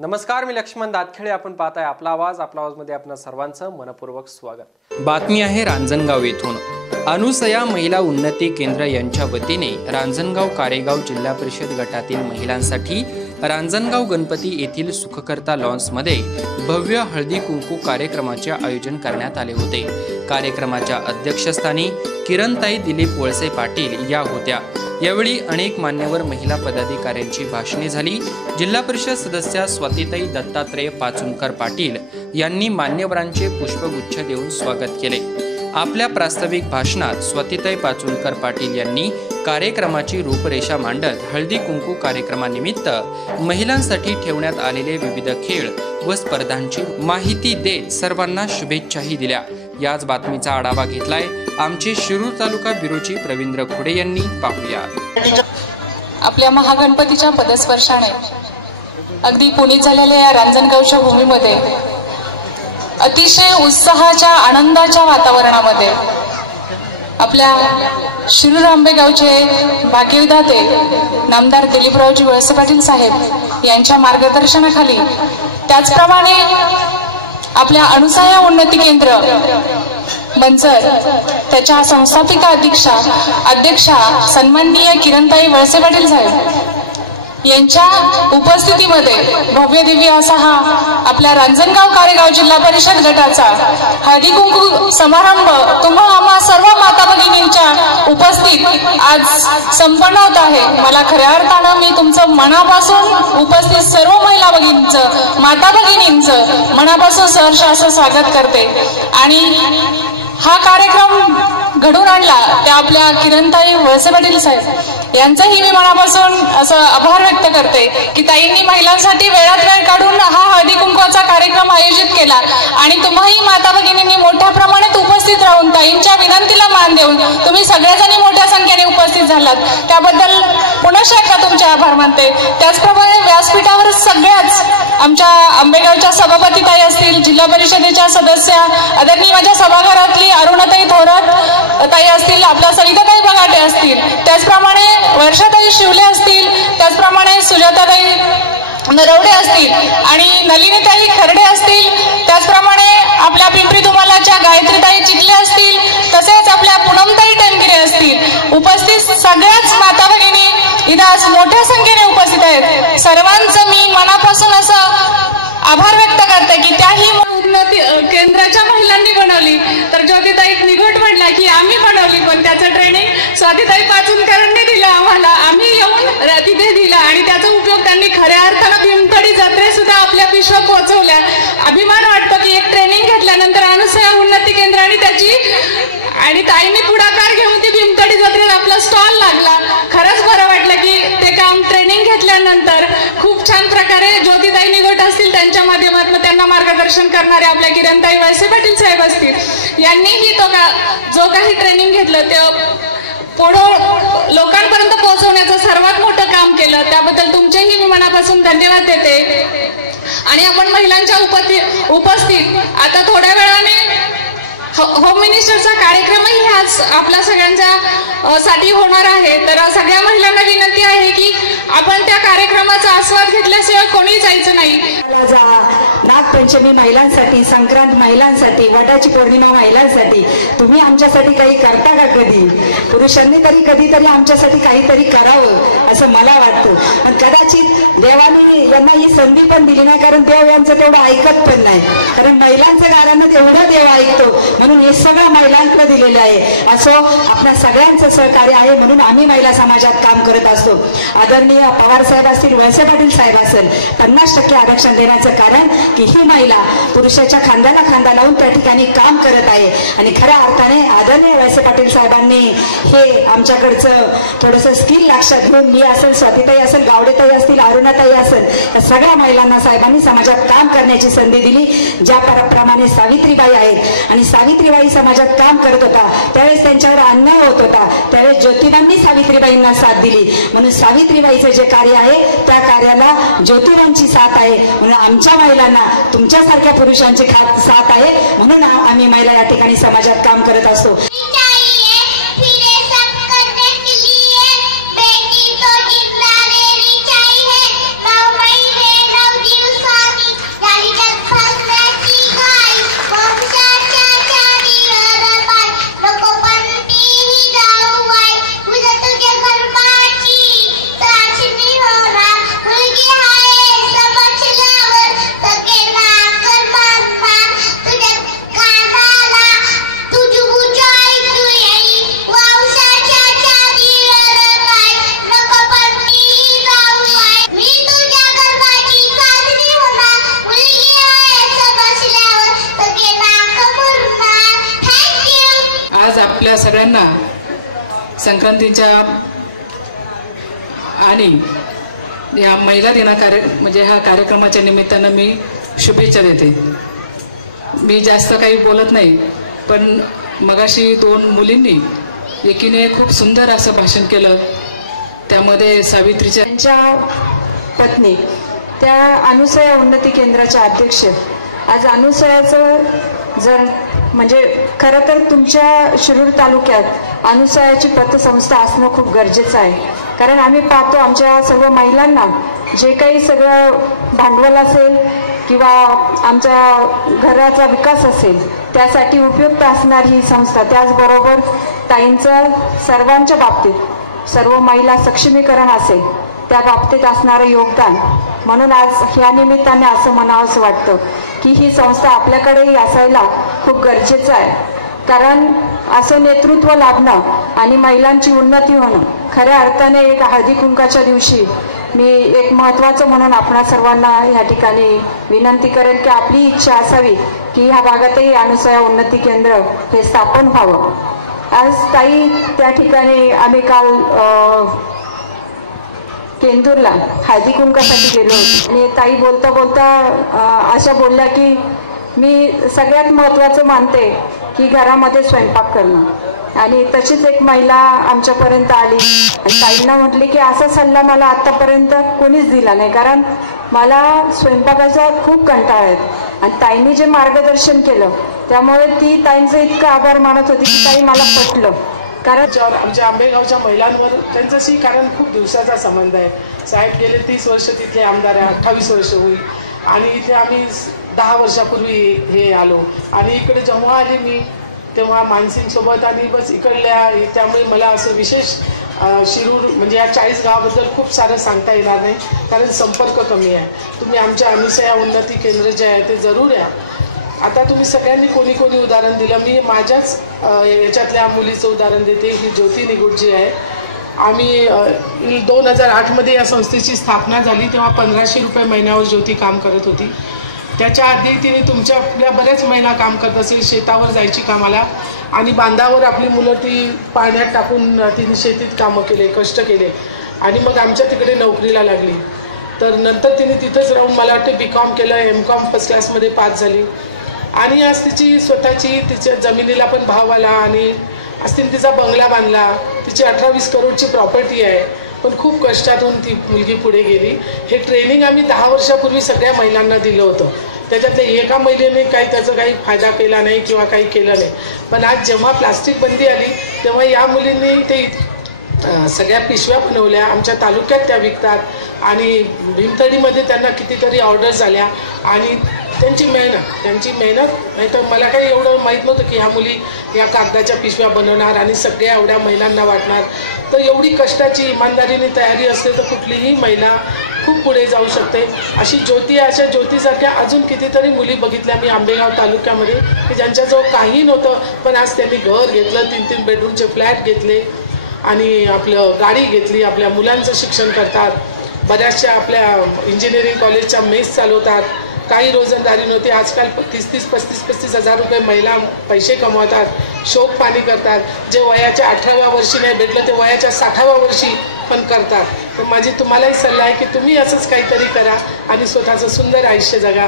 नमस्कार मी लक्ष्मण दातखेडे. आपण पाहताय आपला आवाज. आपला आवाजमध्ये आपणा सर्वांचं मनपूर्वक स्वागत. बातमी आहे रांजणगाव येथून. अनुसया महिला उन्नती केंद्र यांच्या वतीने रांजणगाव कारेगाव जिल्हा परिषद गटातील महिलांसाठी रांजणगाव गणपती येथील सुखकर्ता लॉन्समध्ये भव्य हळदी कुंकू कार्यक्रमाचे आयोजन करण्यात आले होते. कार्यक्रमाच्या अध्यक्षस्थानी किरणताई दिलीप वळसे पाटील या होत्या. यावेळी अनेक मान्यवर महिला पदाधिकाऱ्यांची भाषणे झाली. जिल्हा परिषद सदस्या स्वातीताई दत्तात्रय पाचुंकर पाटील यांनी मान्यवरांचे पुष्पगुच्छ देऊन स्वागत केले. आपल्या प्रास्ताविक भाषणात स्वातीताई पाचुंकर पाटील यांनी कार्यक्रमाची रूपरेषा मांडत हळदी कुंकू कार्यक्रमानिमित्त महिलांसाठी ठेवण्यात आलेले विविध खेळ व स्पर्धांची माहिती देत सर्वांना शुभेच्छाही दिल्या. याच बातमीचा आढावा घेतलाय. आमचे शिरूर तालुका ब्युरोची प्रवींद्र खुडे यांनी. पाहूया. आपल्या महागणपतीच्या पदस्पर्शाने अगदी पुनीत झालेल्या या रांजणगावच्या भूमीमध्ये अतिशय उत्साहाच्या आनंदाच्या वातावरणामध्ये आपल्या शिरूर आंबेगावचे भाग्यविधाते नामदार दिलीपरावजी वळसे पाटील साहेब यांच्या मार्गदर्शनाखाली त्याचप्रमाणे आपल्या अनुसाया उन्नती केंद्र. मंजर त्याच्या संस्थापिका अध्यक्षा अध्यक्षा सन्माननीय किरणताई वळसे पाटील साहेब. यांच्या उपस्थितीमध्ये भव्य दिव्य असा हा आपल्या रांजणगाव कारेगाव जिल्हा परिषद गटाचा हळदी कुंकू समारंभ तुम्हा आम्हा सर्व माता भगिनींच्या उपस्थित आज संपन्न होत आहे. मला खऱ्या अर्थानं मी तुमचं मनापासून उपस्थित सर्व महिला भगिनींचं माता भगिनींचं मनापासून सहर्ष असं स्वागत करते. आणि हा कार्यक्रम घडून आणला त्या आपल्या किरणताई वळसे पाटील साहेब. यांचंही मी मनापासून असं आभार व्यक्त करते की ताईंनी महिलांसाठी वेळात वेळ काढून हा हळदी कुंकवाचा कार्यक्रम आयोजित केला. आणि तुम्हाही माता भगिनींनी मोठ्या प्रमाणात उपस्थित राहून ताईंच्या विनंतीला मान देऊन तुम्ही सगळ्याजणी मोठ्या संख्येने उपस्थित झालात. त्याबद्दल पुन्हा का तुमचे आभार मानते. त्याचप्रमाणे व्यासपीठावर सगळ्याच आमच्या आंबेगावच्या सभापती ताई असतील जिल्हा परिषदेच्या सदस्या आदरणीय माझ्या सभागृहातली अरुणाताई थोरात ताई असतील आपल्या सविताताई बगाटे असतील. त्याचप्रमाणे वर्षाताई शिवले असतील त्याचप्रमाणे सुजाताताई नरवडे असतील आणि नलिनीताई खरडे असतील त्याचप्रमाणे आपल्या पिंपरी तुम्हालाच्या गायत्रीताई चिखले असतील तसेच आपल्या पूनमताई टनगिरे असतील. उपस्थित सगळ्याच माता भगिनी इथं आज मोठ्या संख्येने उपस्थित आहेत सर्वांचं मी मनापासून असं आभार व्यक्त करते की त्याही उन्नती केंद्राच्या महिलांनी बनवली. तर ज्योतिताई निघट म्हटला की आम्ही बनवली पण त्याचं ट्रेनिंग स्वातीताई पाचुनकरांनी दिलं आम्हाला. आम्ही येऊन तिथे दिला आणि त्याचा उपयोग त्यांनी खऱ्या अर्थानं भीमतडी जत्रे सुद्धा आपल्या पिशव्या पोहोचवल्या. अभिमान वाटतो की एक ट्रेनिंग घेतल्यानंतर अनुसया उन्नती केंद्राने त्याची आणि ताईंनी पुढाकार घेऊन ती भीमतडी जत्रेत आपला स्टॉल लागला. खरंच बरं वाटलं की ते काम ट्रेनिंग घेतल्यानंतर खूप छान प्रकारे ज्योतिताई निघट असतील त्यांच्या माध्यमातून त्यांना मार्गदर्शन करणारे आपल्या किरणताई वळसे पाटील साहेब असतील. यांनीही तो का जो काही ट्रेनिंग घेतलं ते पुढं लोकांपर्यंत पोहोचवण्याचं सर्वात मोठं काम केलं. त्याबद्दल तुमचेही मी मनापासून धन्यवाद देते. आणि आपण महिलांच्या उपस्थित आता थोड्या वेळाने होम मिनिस्टरचा कार्यक्रमही आज आपल्या सगळ्यांच्या साठी होणार आहे. तर सगळ्या महिलांना विनंती आहे की आपण त्या कार्यक्रमाचा आस्वाद घेतल्याशिवाय कोणी जायचं नाही. नागपंचमी महिलांसाठी संक्रांत महिलांसाठी वटाची पौर्णिमा महिलांसाठी तुम्ही आमच्यासाठी काही करता का कधी? पुरुषांनी तरी कधीतरी आमच्यासाठी काहीतरी करावं असं मला वाटतं. पण कदाचित देवाने यांना ही संधी पण दिली नाही कारण देव यांचं तेवढं ऐकत पण नाही. कारण महिलांचं गाणं तेवढं देव ऐकतो. म्हणून हे सगळं महिलांकडे दिलेलं आहे. असो आपल्या सगळ्यांचं सहकार्य आहे म्हणून आम्ही महिला समाजात काम करत असतो. आदरणीय पवार साहेब असतील वळसे पाटील साहेब असेल पन्नास टक्के आरक्षण घेण्याचं कारण की ही महिला पुरुषाच्या खांद्याला खांदा लावून त्या ठिकाणी काम करत आहे. आणि खऱ्या अर्थाने आदरणीय वळसे पाटील साहेबांनी हे आमच्याकडचं थोडंसं स्किल लक्षात घेऊन मी असेल स्वातीताई असेल गावडेताई असतील अरुणाताई असेल तर सगळ्या महिलांना साहेबांनी समाजात काम करण्याची संधी दिली ज्या प्रमाणे सावित्रीबाई आहेत. आणि सावित्रीबाई समाजात काम करत होता त्यावेळेस त्यांच्यावर अन्याय होत होता. त्यावेळेस ज्योतिबांनी सावित्रीबाईंना साथ दिली. म्हणून सावित्रीबाईचं जे कार्य आहे त्या कार्याला ज्योतिबांची साथ आहे. म्हणून आमच्या महिलांना तुमच्यासारख्या पुरुषांची खात साथ आहे. म्हणून आम्ही महिला या ठिकाणी समाजात काम करत असतो. संक्रांतीच्या आणि या महिला दिना कार्य म्हणजे ह्या कार्यक्रमाच्या निमित्तानं मी शुभेच्छा देते. मी जास्त काही बोलत नाही पण मगाशी दोन मुलींनी एकीने खूप सुंदर असं भाषण केलं. त्यामध्ये सावित्रीच्या त्यांच्या पत्नी त्या अनुसया उन्नती केंद्राच्या अध्यक्ष. आज अनुसयाचं जर म्हणजे खरं तर तुमच्या शिरूर तालुक्यात अनुसयाची पतसंस्था असणं खूप गरजेचं आहे. कारण आम्ही पाहतो आमच्या सर्व महिलांना जे काही सगळं भांडवल असेल किंवा आमच्या घराचा विकास असेल त्यासाठी उपयुक्त असणारी ही संस्था. त्याचबरोबर ताईंचं सर्वांच्या बाबतीत सर्व महिला सक्षमीकरण असेल त्या बाबतीत असणारं योगदान. म्हणून आज या निमित्ताने असं म्हणावंसं वाटतं की ही संस्था आपल्याकडेही असायला खूप गरजेचं आहे. कारण असं नेतृत्व लाभणं आणि महिलांची उन्नती होणं खऱ्या अर्थाने एक हळदी कुंकाच्या दिवशी मी एक महत्त्वाचं म्हणून आपणा सर्वांना या ठिकाणी विनंती करेन की आपली इच्छा असावी की ह्या भागातही अनुसया उन्नती केंद्र हे स्थापन व्हावं. आज ताई त्या ठिकाणी आम्ही काल केंदूरला हळदी कुंकासाठी गेलो आणि ताई बोलता बोलता अशा बोलल्या की मी सगळ्यात महत्त्वाचं मानते की घरामध्ये स्वयंपाक करणं. आणि तशीच एक महिला आमच्यापर्यंत आली. आणि ताईंना म्हटली की असा सल्ला मला आतापर्यंत कोणीच दिला नाही कारण मला स्वयंपाकाचा खूप कंटाळा आहेत आणि ताईंनी जे मार्गदर्शन केलं त्यामुळे ती ताईंचं इतकं आभार मानत होती की ताई मला पटलं. कारण आमच्या आंबेगावच्या महिलांवर त्यांच्याशी कारण खूप दिवसाचा संबंध आहे. साहेब गेले तीस वर्ष तिथले आमदार आहे अठ्ठावीस वर्ष होईल. आणि इथे आम्ही दहा वर्षापूर्वी हे आलो. आणि इकडे जेव्हा आले मी तेव्हा मानसिंगसोबत आणि बस इकडल्या त्यामुळे मला असं विशेष शिरूर म्हणजे या चाळीस गावाबद्दल खूप सारं सांगता येणार नाही. कारण संपर्क कमी आहे. तुम्ही आमच्या अनुसया उन्नती केंद्र जे आहे ते जरूर या. आता तुम्ही सगळ्यांनी कोणी कोणी उदाहरण दिलं. मी माझ्याच याच्यातल्या मुलीचं उदाहरण देते. ही ज्योती निगुडजी आहे. आम्ही दोन हजार आठमध्ये या संस्थेची स्थापना झाली तेव्हा पंधराशे रुपये महिन्यावर ज्योती काम करत होती. त्याच्या आधी तिने तुमच्या आपल्या बऱ्याच महिला काम करत असेल शेतावर जायची कामाला. आणि बांधावर आपली मुलं ती पाण्यात टाकून तिने शेतीत कामं केले कष्ट केले. आणि मग आमच्या तिकडे नोकरीला लागली. तर नंतर तिने तिथंच राहून मला वाटतं बी कॉम केलं एम कॉम फर्स्ट क्लासमध्ये पास झाली. आणि आज तिची स्वतःची तिच्या जमिनीला पण भाव आला आणि आज तिने तिचा बंगला बांधला. तिची अठरा वीस करोडची प्रॉपर्टी आहे. पण खूप कष्टातून ती मुलगी पुढे गेली. हे ट्रेनिंग आम्ही दहा वर्षापूर्वी सगळ्या महिलांना दिलं होतं. त्याच्यातल्या एका महिलेने काही त्याचा काही फायदा केला नाही किंवा काही केलं नाही. पण आज जेव्हा प्लास्टिक बंदी आली तेव्हा या मुलींनी ते सगळ्या पिशव्या बनवल्या आमच्या तालुक्यात त्या विकतात. आणि भीमतडीमध्ये त्यांना कितीतरी ऑर्डर्स आल्या. आणि त्यांची मेहनत त्यांची मेहनत. नाही तर मला काही एवढं माहीत नव्हतं की ह्या मुली या कागदाच्या पिशव्या बनवणार आणि सगळ्या एवढ्या महिलांना वाटणार. तर एवढी कष्टाची इमानदारीने तयारी असते तर कुठलीही महिला खूप पुढे जाऊ शकते. अशी ज्योती अशा ज्योतीसारख्या अजून कितीतरी मुली बघितल्या मी आंबेगाव तालुक्यामध्ये की ज्यांच्याजवळ काही नव्हतं. पण आज त्यांनी घर घेतलं तीन तीन बेडरूमचे फ्लॅट घेतले आणि आपलं गाडी घेतली. आपल्या मुलांचं शिक्षण करतात. बऱ्याचशा आपल्या इंजिनिअरिंग कॉलेजच्या मेस चालवतात. काही रोजंदारी नव्हती. आजकाल तीस तीस पस्तीस पस्तीस हजार रुपये महिला पैसे कमवतात शोक पाणी करतात. जे वयाच्या अठराव्या वर्षी नाही भेटलं ते वयाच्या साठाव्या वर्षी पण करतात. तर माझी तुम्हालाही सल्ला आहे की तुम्ही असंच काहीतरी करा आणि स्वतःचं सुंदर आयुष्य जगा.